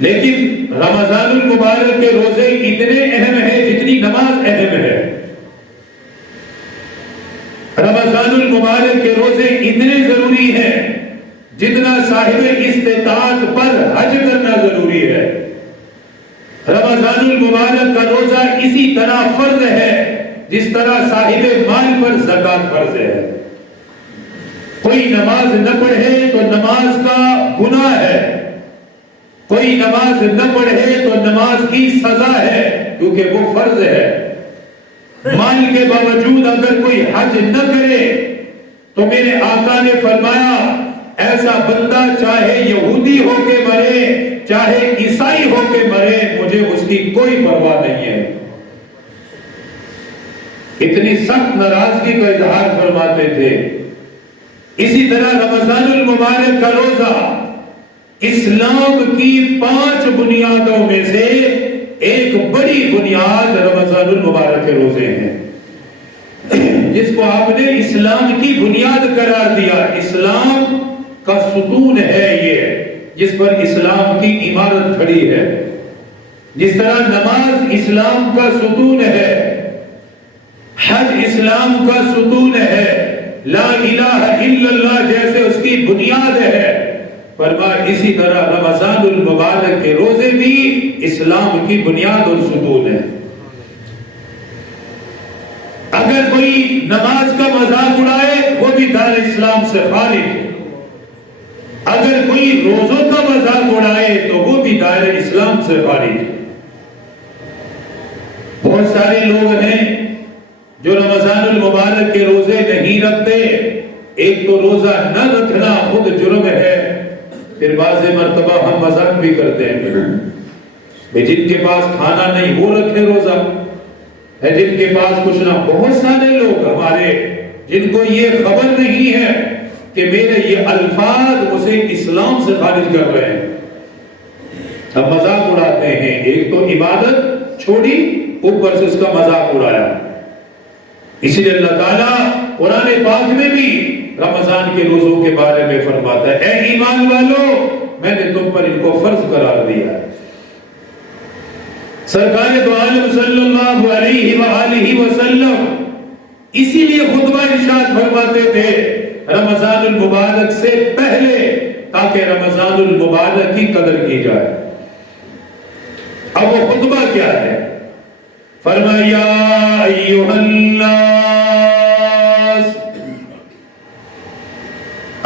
لیکن رمضان المبارک کے روزے اتنے اہم ہیں جتنی نماز اہم ہے. رمضان المبارک کے روزے اتنے ضروری ہیں جتنا صاحب استطاعت پر حج کرنا ضروری ہے. رمضان المبارک کا روزہ اسی طرح فرض ہے جس طرح صاحب مال پر زکوٰۃ فرض ہے. کوئی نماز نہ پڑھے تو نماز کا گناہ ہے، کوئی نماز نہ پڑھے تو نماز کی سزا ہے کیونکہ وہ فرض ہے. مال کے باوجود اگر کوئی حج نہ کرے تو میرے آقا نے فرمایا ایسا بندہ چاہے یہودی ہو کے مرے چاہے عیسائی ہو کے مرے، مجھے اس کی کوئی پرواہ نہیں ہے. اتنی سخت ناراضگی کا اظہار فرماتے تھے. اسی طرح رمضان المبارک کا روزہ اسلام کی 5 بنیادوں میں سے ایک بڑی بنیاد رمضان المبارک کے روزے ہیں، جس کو آپ نے اسلام کی بنیاد قرار دیا. اسلام کا ستون ہے یہ، جس پر اسلام کی عمارت کھڑی ہے. جس طرح نماز اسلام کا ستون ہے، حج اسلام کا ستون ہے، لا الہ الا اللہ جیسے اس کی بنیاد ہے، فرمایا اسی طرح رمضان المبارک کے روزے بھی اسلام کی بنیاد اور ستون ہے. اگر کوئی نماز کا مذاق اڑائے وہ بھی دار اسلام سے خارج ہے، اگر کوئی روزوں کا مذاق اڑائے تو وہ بھی دار اسلام سے خارج ہے. بہت سارے لوگ ہیں جو رمضان المبارک کے روزے نہیں رکھتے. ایک تو روزہ نہ رکھنا خود جرم ہے، پھر بعض مرتبہ ہم مذاق بھی کرتے ہیں کہ جن کے پاس کھانا نہیں وہ رکھے روزہ ہے، جن کے پاس کچھ نہ. بہت سارے لوگ ہمارے جن کو یہ خبر نہیں ہے کہ میرے یہ الفاظ اسے اسلام سے خارج کر رہے ہیں، ہم مذاق اڑاتے ہیں. ایک تو عبادت چھوڑی، اوپر سے اس کا مذاق اڑایا. اسی لیے اللہ تعالیٰ قرآن پاک میں بھی رمضان کے روزوں کے بارے میں فرماتا ہے اے ایمان والو میں نے تم پر ان کو فرض قرار دیا. سرکار دو عالم صلی اللہ علیہ وآلہ وسلم اسی لیے خطبہ ارشاد فرماتے تھے رمضان المبارک سے پہلے، تاکہ رمضان المبارک کی قدر کی جائے. اب وہ خطبہ کیا ہے؟ فرمایا ایھا الناس،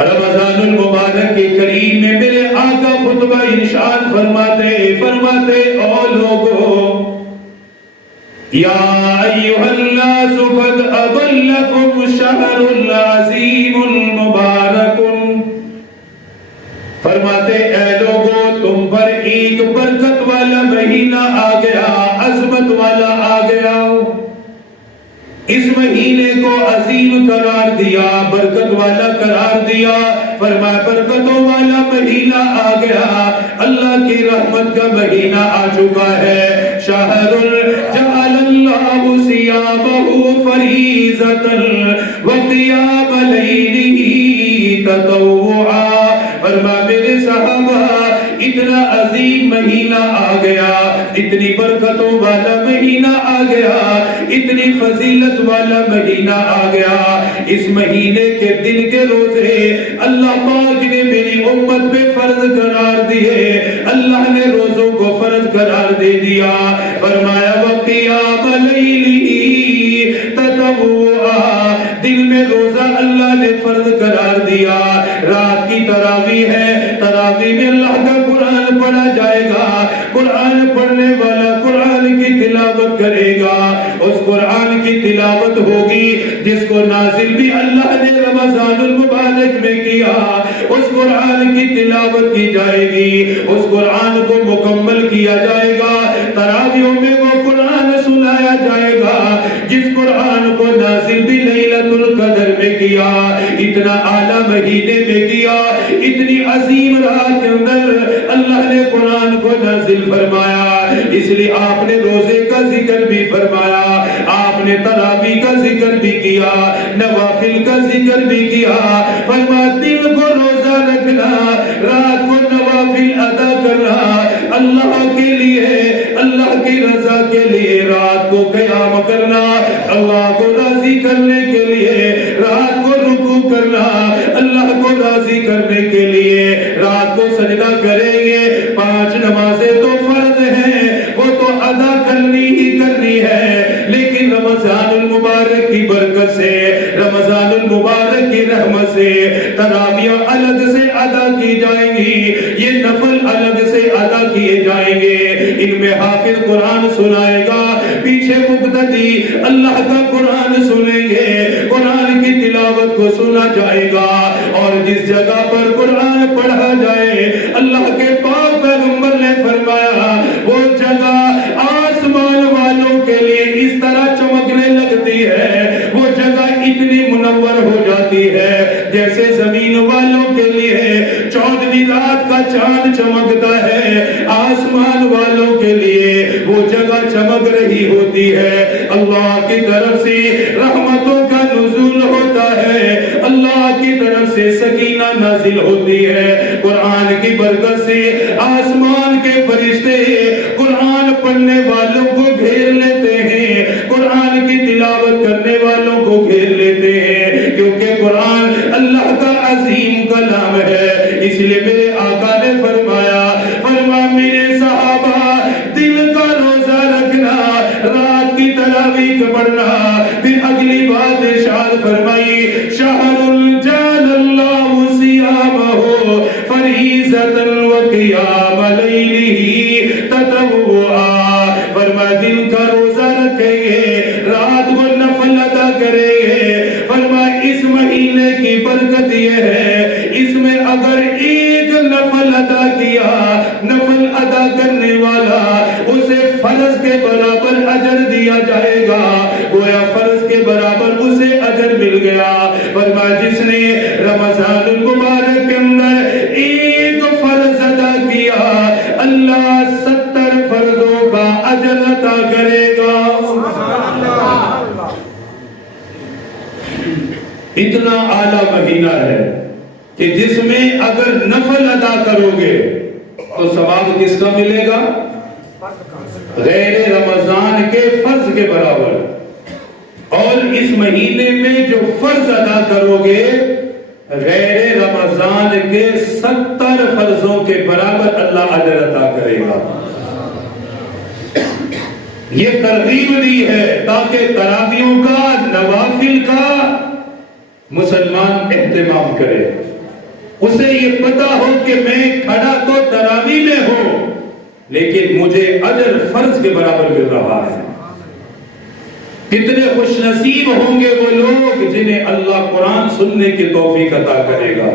رمضان المبارک کے قریب میں میرے آقا خطبہ ارشاد فرماتے او لوگو، یا ایھا الناس قد اضلکم الشہر العظیم المبارک. فرماتے اے لوگو تم پر ایک برکت والا مہینہ آ گیا، عظمت والا آ گیا. اس مہینے کو عظیم قرار دیا، برکت والا قرار دیا. فرمایا برکتوں والا مہینہ آ گیا، اللہ کی رحمت کا مہینہ آ چکا ہے. شہر جعل اللہ صیامہ فریضۃ وقیام لیلہ تطوعا. فرمایا میرے صحابہ اتنا عظیم مہینہ آ گیا، اتنی برکتوں والا مہینہ آ گیا، اتنی فضیلت والا مہینہ آ گیا. اس مہینے کے دن کے روزے اللہ پاک نے میری امت پہ فرض قرار دیے. اللہ نے روزوں کو فرض قرار دے دیا. فرمایا وقیام لیلہ تطوعا، دن میں روزہ اللہ نے فرض قرار دیا. رات کی تراویح ہے، تراویح میں اللہ کا قرآن پڑھا جائے گا. قرآن پڑھنے والا قرآن کی تلاوت کرے گا. اس قرآن کی تلاوت ہوگی جس کو نازل بھی اللہ نے رمضان المبارک میں کیا. اس قرآن کی تلاوت کی جائے گی، اس قرآن کو مکمل کیا جائے گا. تراویحوں میں وہ قرآن سنایا جائے گا جس قرآن کو نازل بھی لیلۃ القدر میں کیا. اتنا اعلیٰ مہینے میں کیا، اتنی عظیم رات کے اندر اللہ نے قرآن کو نازل فرمایا. اس لیے آپ نے روزے کا ذکر بھی فرمایا، آپ نے تراویح کا ذکر بھی کیا، نوافل کا ذکر بھی کیا. فرمایا دن کو روزہ رکھنا، رات کو نوافل ادا کرنا اللہ کرنے کے لیے رات کو رکوع کرنا، اللہ کو راضی کرنے کے لیے رات کو سجدہ کریں گے۔ 5 نمازیں تو فرض ہیں، وہ تو ادا کرنی ہی کرنی ہے، لیکن رمضان المبارک کی برکت سے، رمضان المبارک کی رحمت سے تراویح الگ سے ادا کی جائیں گی، یہ نفل الگ سے ادا کیے جائیں گے۔ ان میں حافظ قرآن سنائے گا، پیچھے مقتدی اللہ کا قرآن سنیں گے، قرآن کی تلاوت کو سنا جائے گا، اور جس جگہ پر قرآن پڑھا جائے اللہ کے پاک پیغمبر نے فرمایا وہ جگہ آسمان والوں کے لیے اس طرح چمکنے لگتی ہے، وہ جگہ اتنی منور ہو جاتی ہے جیسے زمین والوں کے لیے 14ویں رات کا چاند چمکتا ہے، آسمان والوں کے لیے وہ جگہ چمک رہی ہوتی ہے۔ اللہ کی طرف سے رحمتوں کا نزول ہوتا ہے، اللہ کی طرف سے سکینہ نازل ہوتی ہے، قرآن کی برکت سے آسمان کے فرشتے قرآن پڑھنے والوں کو گھیر لیتے ہیں، قرآن کی تلاوت کرنے والوں کو گھیر لیتے ہیں، کیونکہ قرآن اللہ کا عظیم کلام ہے۔ اس لیے میرے آقا نے فرمایا میرے صحابہ دل کا روزہ رکھنا، رات کی تراویح پڑھنا۔ پھر اگلی بات ارشاد فرمائی شہر جعل اللہ صیامہ فریضۃ وقیام لیلہ تطوعا، فرمایا دل کا روزہ رکھیں گے، رات کو نفل ادا کریں گے۔ فرمایا اس مہینے کی برکت یہ ہے، اس میں اگر ایک نفل ادا کیا، نفل ادا کرنے والا اسے فرض کے برابر اجر دیا جائے گا، گویا فرض کے برابر اسے اجر مل گیا۔ فرمایا جس نے رمضان المبارک کے اندر ایک فرض ادا کیا اللہ 70 فرضوں کا اجر عطا کرے گا۔ اتنا اعلیٰ مہینہ ہے کہ جس میں اگر نفل ادا کرو گے تو ثواب کس کا ملے گا؟ غیر رمضان کے فرض کے برابر۔ اور اس مہینے میں جو فرض ادا کرو گے غیر رمضان کے 70 فرضوں کے برابر اللہ اجر عطا کرے گا۔ یہ ترغیب دی ہے تاکہ تراویحوں کا، نوافل کا مسلمان اہتمام کرے، اسے یہ پتا ہو کہ میں کھڑا تو تراویح میں ہوں لیکن مجھے اجر فرض کے برابر مل رہا ہے۔ کتنے خوش نصیب ہوں گے وہ لوگ جنہیں اللہ قرآن سننے کی توفیق عطا کرے گا۔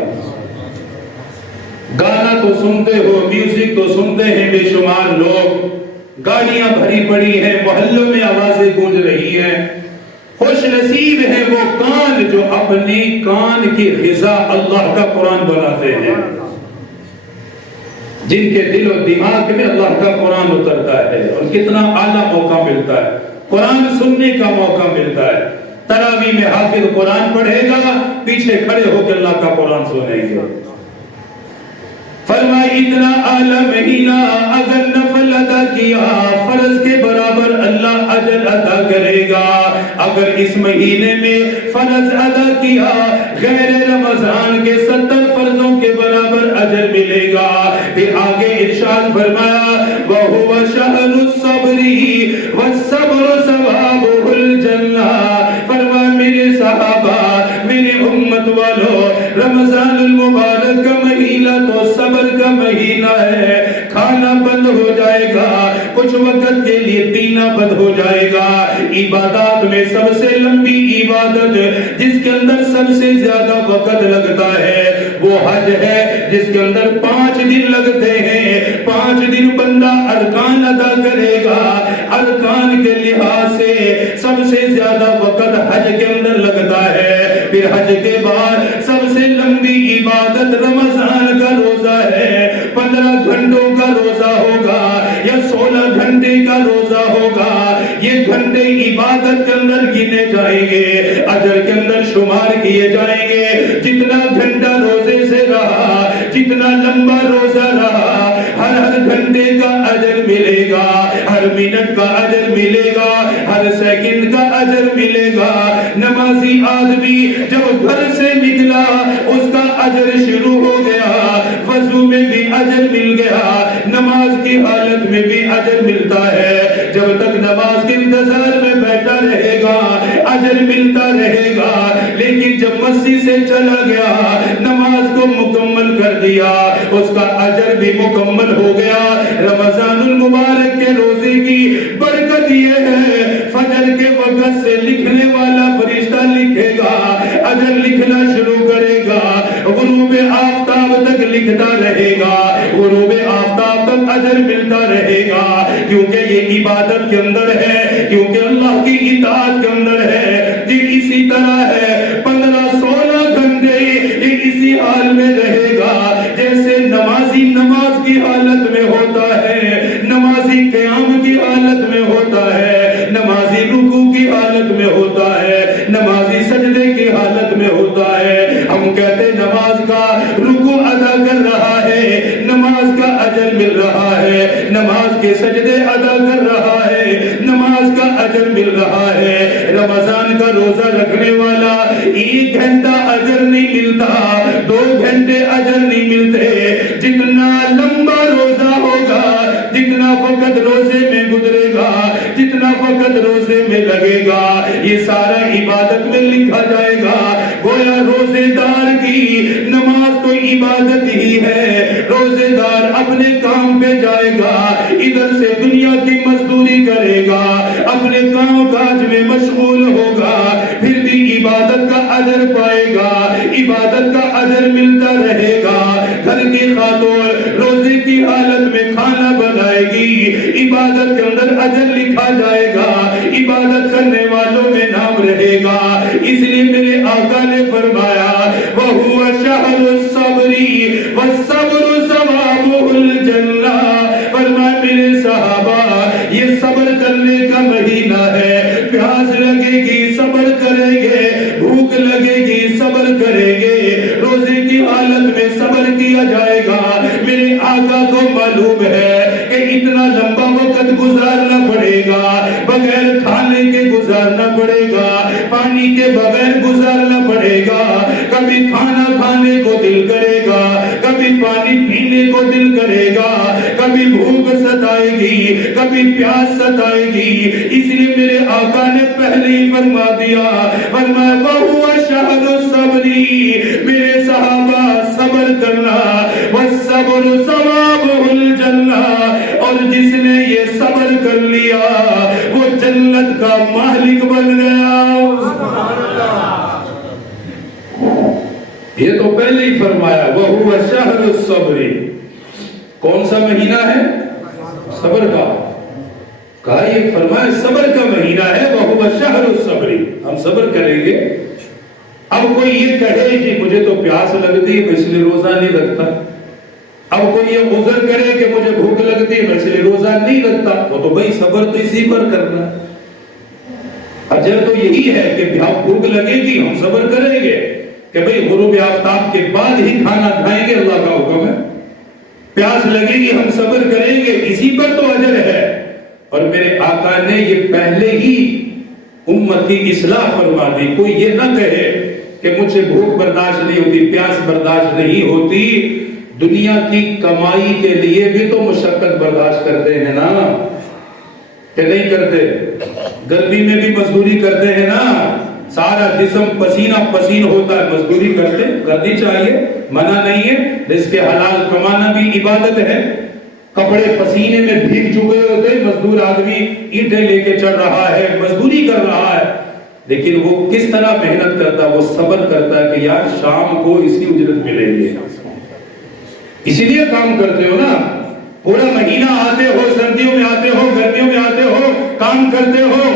گانا تو سنتے ہو، میوزک تو سنتے ہیں بے شمار لوگ، گاڑیاں بھری پڑی ہیں، محلوں میں آوازیں گونج رہی ہیں۔ خوش نصیب ہیں وہ کان جو اپنی کان کی غذا اللہ کا قرآن بناتے ہیں، جن کے دل و دماغ میں اللہ کا قرآن اترتا ہے، اور کتنا اعلیٰ موقع ملتا ہے، قرآن سننے کا موقع ملتا ہے۔ تراویح میں حافظ قرآن پڑھے گا، پیچھے کھڑے ہو کے اللہ کا قرآن سنیں گے۔ فرمایا اتنا اعلیٰ مہینہ اگر نفل ادا کیا فرض کے برابر اللہ اجر عطا کرے گا، اگر اس مہینے میں فرض ادا کیا غیر رمضان کے 70 فرضوں کے برابر اجر ملے گا۔ پھر آگے ارشاد فرمایا وَهُوَ شَهْرُ الصَّبْرِ وَالصَّبْرُ ثَوَابُهُ الْجَنَّةُ۔ فرمایا میرے صحابہ، میرے امت والو، رمضان المبارک کا مہینہ تو صبر کا مہینہ ہے، کھانا بند ہو جائے گا، کچھ وقت کے لیے پینا بند ہو جائے گا۔ عبادات میں سب سے لمبی عبادت جس کے اندر سب سے زیادہ وقت لگتا ہے وہ حج ہے، جس کے اندر 5 دن لگتے ہیں۔ 5 دن بندہ ارکان ادا کرے گا، ارکان کے لحاظ سے سب سے زیادہ وقت حج کے اندر لگتا ہے۔ پھر حج کے بعد سب سے لمبی عبادت رمضان کا روزہ ہے، 15 گھنٹوں کا روزہ ہوگا یا 16 گھنٹے کا روزہ ہوگا۔ یہ گھنٹے عبادت کے اندر گنے جائیں گے، اجر کے اندر شمار کیے جائیں گے۔ جتنا گھنٹہ روزے سے رہا، جتنا لمبا روزہ رہا، ہر گھنٹے کا اجر ملے گا، ہر منٹ کا اجر ملے گا، ہر سیکنڈ کا اجر ملے گا۔ نماز آدمی جب گھر سے نکلا اس کا اجر شروع ہو گیا، وضو میں بھی اجر مل گیا، نماز کی حالت میں بھی اجر ملتا ہے، جب تک نماز کے انتظار میں بیٹھا رہے گا اجر ملتا رہے گا، لیکن جب مسجد سے چلا گیا نماز کو مکمل کر دیا اس کا اجر بھی مکمل ہو گیا۔ رمضان المبارک کے روزے کی برکت یہ ہے فجر کے وقت سے لکھنے والا فرشتہ لکھے گا، اجر لکھنا شروع کرے گا، غروب آفتاب تک لکھتا رہے گا، غروب آفتاب تک اجر ملتا رہے گا، کیونکہ یہ عبادت کے اندر ہے، کیونکہ اللہ کی اطاعت کے اندر ہے۔ یہ اسی طرح ہے 15-16 گھنٹے یہ اسی حال میں رہے گا جیسے نمازی نماز کی حالت میں ہوتا ہے، نمازی قیام کی حالت میں ہوتا ہے، نمازی رکوع کی حالت میں ہوتا ہے، نمازی سجدے کی حالت میں ہوتا ہے۔ ہم کہتے ہیں نماز کا رکوع ادا کر رہا ہے، نماز کا اجر مل رہا ہے، نماز کے سجدے ادا کر رہا ہے، نماز کا اجر مل رہا ہے۔ رمضان کا روزہ رکھنے والا 1 گھنٹہ اجر نہیں ملتا، 2 گھنٹے اجر نہیں ملتے، جتنا لمبا روزہ ہوگا، جتنا وقت روزے میں گزرے گا، جتنا وقت روزے میں لگے گا، یہ سارا عبادت میں لکھا جائے گا۔ گویا روزے دار کی نماز تو عبادت ہی ہے، روزے دار اپنے کام پہ جائے گا، ادھر سے دنیا کی مزدوری کرے گا، اپنے کام کاج میں مشغول ہوگا، پھر بھی عبادت کا اجر پائے گا، عبادت کا اجر ملتا رہے گا۔ گھر کی خاتون روزے کی حالت میں کھانا بنائے گی، عبادت کے اندر اجر لکھا جائے گا، عبادت کرنے والوں میں نام رہے گا۔ اس لیے میرے آقا نے فرمایا وَهُوَ شَهْرُ الصَّبْرِ وَالصَّبْرُ ثَوَابُهُ الْجَنَّةُ، فرمایا میرے صحابہ یہ صبر کرنے کا مہینہ ہے، پیاس لگے گی صبر کریں گے، بھوک لگے گی صبر کریں گے، روزے کی حالت میں صبر کیا جائے گا۔ میرے آقا کو معلوم ہے کہ اتنا لمبا وقت گزارنا پڑے گا، بغیر کھانے کے گزارنا پڑے گا، پانی کے بغیر گزارنا پڑے گا، کبھی کھانا کھانے کو دل کرے گا، کبھی پانی پینے کو دل کرے گا، کبھی بھوک ستائے گی، کبھی پیاس ستائے گی۔ اس لیے میرے آقا نے پہلے ہی فرما دیا، فرمایا وَهُوَ شَهْرُ الصَّبْرِ، میرے صحابہ صبر کرنا، وَالصَّبْرُ ثَوَابُهُ الْجَنَّةُ، اور جس نے یہ صبر کر لیا وہ جنت کا مالک بن گیا۔ یہ تو پہلے ہی فرمایا وَهُوَ شَهْرُ الصَّبْرِ، کون سا مہینہ ہے؟ صبر کا، کہا یہ فرمایا صبر کا مہینہ ہے، وَهُوَ شَهْرُ الصَّبْرِ، ہم صبر کریں گے۔ اب کوئی یہ کہے کہ مجھے تو پیاس لگتی ہے میں اس لیے روزہ نہیں رکھتا، اب کوئی یہ عذر کرے کہ مجھے بھوک لگتی ہے میں اس لیے روزہ نہیں رکھتا، وہ تو بھائی صبر تو اسی پر کرنا ہے، اجر تو یہی ہے کہ بھوک لگے گی ہم صبر کریں گے کہ بھئی غروب آفتاب کے بعد ہی کھانا کھائیں گے، اللہ کا حکم ہے، پیاس لگے گی ہم صبر کریں گے، اسی پر تو اجر ہے۔ اور میرے آقا نے یہ پہلے ہی امت کی اصلاح فرما دی، کوئی یہ نہ کہے کہ مجھ سے بھوک برداشت نہیں ہوتی، پیاس برداشت نہیں ہوتی، دنیا کی کمائی کے لیے بھی تو مشقت برداشت کرتے ہیں نا، کہ نہیں کرتے؟ گرمی میں بھی مزدوری کرتے ہیں نا، سارا جسم پسینہ پسین ہوتا ہے، مزدوری کرنی چاہیے، منع نہیں ہے، رزق حلال کمانا بھی عبادت ہے۔ کپڑے پسینے میں بھیگ چکے ہوتے، مزدور آدمی اینٹیں لے کے چڑھ رہا ہے، مزدوری کر رہا ہے، لیکن وہ کس طرح محنت کرتا ہے؟ وہ صبر کرتا ہے کہ یار شام کو اس کی اجرت ملے گی، اسی لیے کام کرتے ہو نا، پورا مہینہ آتے ہو، سردیوں میں آتے ہو، گرمیوں میں آتے ہو، کام کرتے ہو،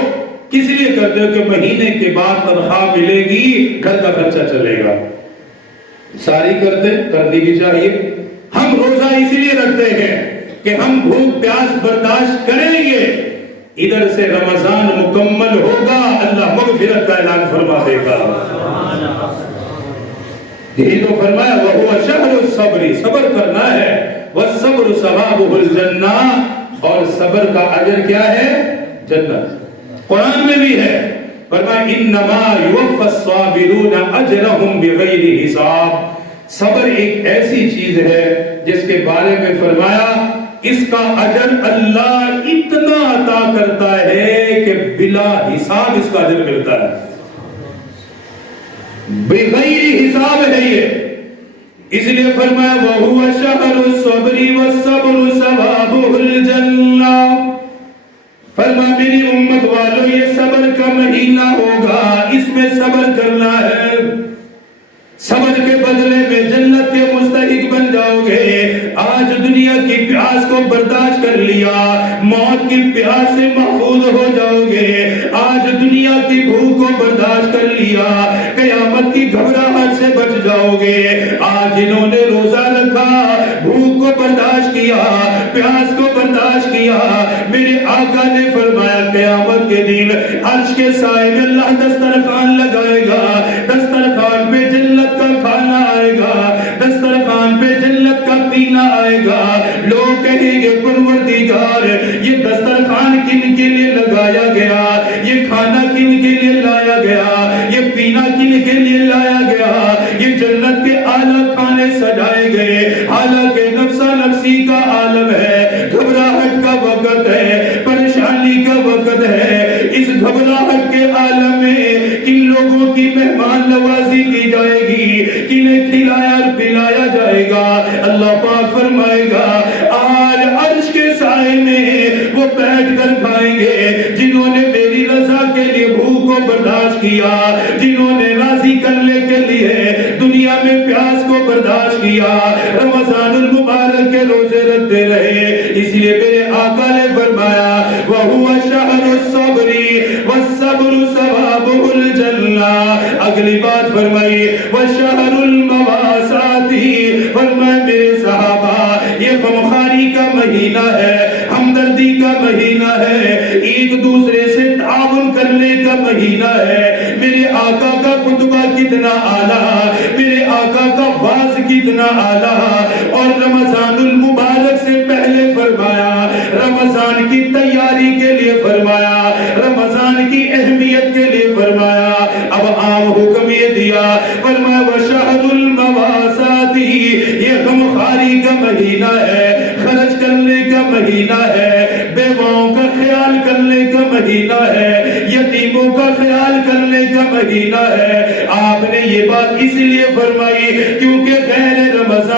کس لیے کرتے ہو؟ کہ مہینے کے بعد تنخواہ ملے گی، گھر کا خرچہ چلے گا۔ ساری کرنی بھی چاہیے۔ ہم روزہ اس لیے رکھتے ہیں کہ ہم بھوک پیاس برداشت کریں گے، ادھر سے رمضان مکمل ہوگا، اللہ مغفرت کا اعلان فرما دے گا۔ یہی تو فرمایا وَهُوَ شَهْرُ الصَّبْرِ، صبر کرنا ہے، وَالصَّبْرُ ثَوَابُهُ الْجَنَّةُ، اور صبر کا اجر کیا ہے؟ جنت۔ قرآن میں بھی ہے فرمایا انما یوفی الصابرون اجرهم بغیر حساب. صبر ایک ایسی چیز ہے جس کے بارے میں فرمایا اس کا اجر اللہ اتنا عطا کرتا ہے کہ بلا حساب اس کا اجر ملتا ہے، بغیر حساب ہے یہ. اس لیے فرمایا وَهُوَ شَهْرُ الصَّبْرِ وَالصَّبْرُ ثَوَابُهُ الْجَنَّةُ. فرمایا میری امت والو یہ صبر کا مہینہ ہوگا، اس میں صبر کرنا ہے، صبر کے بدلے میں جنت کے مستحق بن جاؤ گے. آج دنیا کی پیاس کو برداشت کر لیا، موت کی پیاس سے محفوظ ہو جاؤ گے. آج دنیا کی بھوک کو برداشت کر لیا، قیامت کی گھبراہٹ سے بچ جاؤ گے. آج انہوں نے روزہ رکھا، بھوک کو برداشت کیا، پیاس کو برداشت کیا، میرے آقا نے فرمایا قیامت کے دن عرش کے سائے میں اللہ دسترخوان لگائے گا، دسترخوان پہ جنت کا کھانا آئے گا، دسترخوان پہ جنت کا پینا آئے گا. لوگ کہیں گے پروردگار یہ دسترخوان کن کے لیے لگایا گیا، یہ کھانا کن کے لیے لایا گیا، یہ پینا کن کے لیے لایا گیا، یہ جنت کے اعلیٰ کھانے سجائے گئے. حالانکہ نفسا نفسی کا عالم ہے، گھبراہٹ کا وقت ہے، پریشانی کا وقت ہے. اس گھبراہٹ کے عالم میں کن لوگوں کی مہمان نوازی کی جائے گی، کنہیں کھلایا اور پلایا جائے گا. اللہ پاک فرمائے گا آج عرش کے سائے میں وہ بیٹھ کر کھائیں گے جنہوں نے میری رضا کے لیے بھوک کو برداشت کیا، جنہوں نے راضی کرنے کے لیے دنیا میں پیاس کو برداشت کیا، رمضان المبارک کے روزے رکھتے رہے. اس لیے میرے آقا نے فرمایا وَهُوَ شَهْرُ الصَّبْرِ وَالصَّبْرُ ثَوَابُهُ الْجَنَّةُ. اگلی بات فرمائی وَشَهْرُ الْمَوَاسَاتِ. فرمائے میرے صحابہ یہ غمخواری کا مہینہ ہے، ہمدردی کا مہینہ ہے، ایک دوسرے سے تعاون کرنے کا مہینہ ہے. میرے آقا کا خطبہ کتنا اعلیٰ، میرے آقا کا واعظ کتنا اعلیٰ. اور رمضان المبارک سے پہلے فرمایا، رمضان کی تیاری کے لیے فرمایا، رمضان کی اہمیت کے لیے فرمایا. اب عام حکم یہ دیا فرمایا وَشَهْرُ الْمَوَاسَاتِ. یہ غمخواری کا مہینہ ہے، خرچ کرنے کا مہینہ ہے، بیواؤں کا خیال کرنے کا مہینہ ہے، یتیموں کا خیال کرنے کا مہینہ ہے. آپ نے یہ بات اس لیے فرمائی کیونکہ غیر رمضان